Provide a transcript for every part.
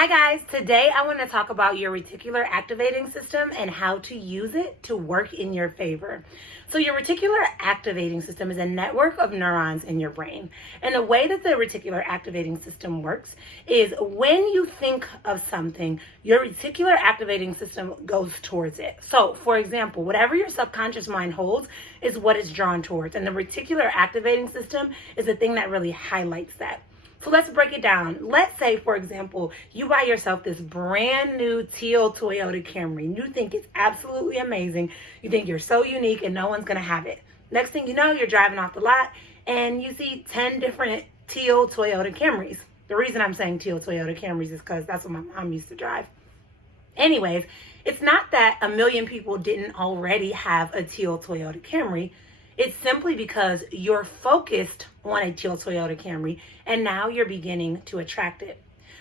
Hi guys, today I want to talk about your reticular activating system and how to use it to work in your favor. So your reticular activating system is a network of neurons in your brain. And the way that the reticular activating system works is when you think of something, your reticular activating system goes towards it. So for example, whatever your subconscious mind holds is what it's drawn towards. And the reticular activating system is the thing that really highlights that. So let's break it down. Let's say, for example, you buy yourself this brand new teal Toyota Camry and you think it's absolutely amazing. You think you're so unique and no one's going to have it. Next thing you know, you're driving off the lot and you see 10 different teal Toyota Camrys. The reason I'm saying teal Toyota Camrys is because that's what my mom used to drive. Anyways, it's not that a million people didn't already have a teal Toyota Camry. It's simply because you're focused on a teal Toyota Camry and now you're beginning to attract it.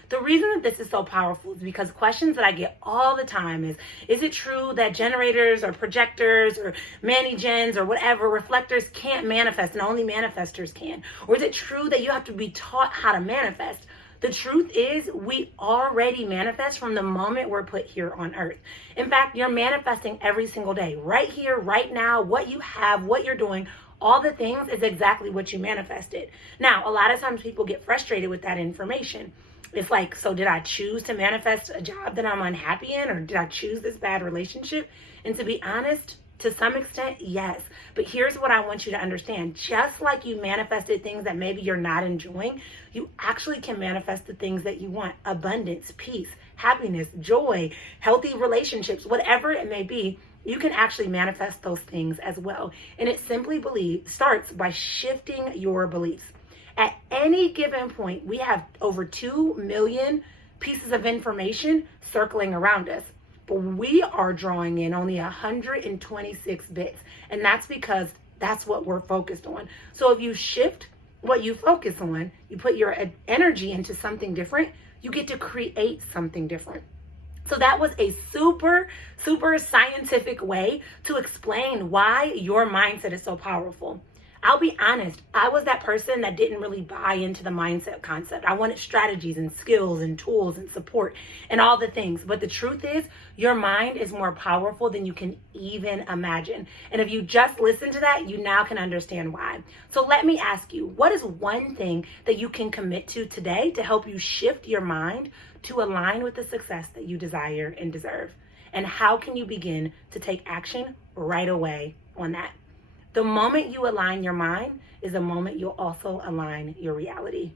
The reason that this is so powerful is because questions that I get all the time is it true that generators or projectors or mani-gens or whatever, reflectors can't manifest and only manifestors can? Or is it true that you have to be taught how to manifest? The truth is we already manifest from the moment we're put here on earth. In fact, you're manifesting every single day, right here, right now. What you have, what you're doing, all the things is exactly what you manifested. Now, a lot of times people get frustrated with that information. It's like, so did I choose to manifest a job that I'm unhappy in, or did I choose this bad relationship? And to be honest, to some extent, yes. But here's what I want you to understand. Just like you manifested things that maybe you're not enjoying, you actually can manifest the things that you want. Abundance, peace, happiness, joy, healthy relationships, whatever it may be, you can actually manifest those things as well. And it simply starts by shifting your beliefs. At any given point, we have over 2 million pieces of information circling around us. But we are drawing in only 126 bits. And that's because that's what we're focused on. So if you shift what you focus on, you put your energy into something different, you get to create something different. So that was a super scientific way to explain why your mindset is so powerful. I'll be honest, I was that person that didn't really buy into the mindset concept. I wanted strategies and skills and tools and support and all the things. But the truth is, your mind is more powerful than you can even imagine. And if you just listen to that, you now can understand why. So let me ask you, what is one thing that you can commit to today to help you shift your mind to align with the success that you desire and deserve? And how can you begin to take action right away on that? The moment you align your mind is the moment you'll also align your reality.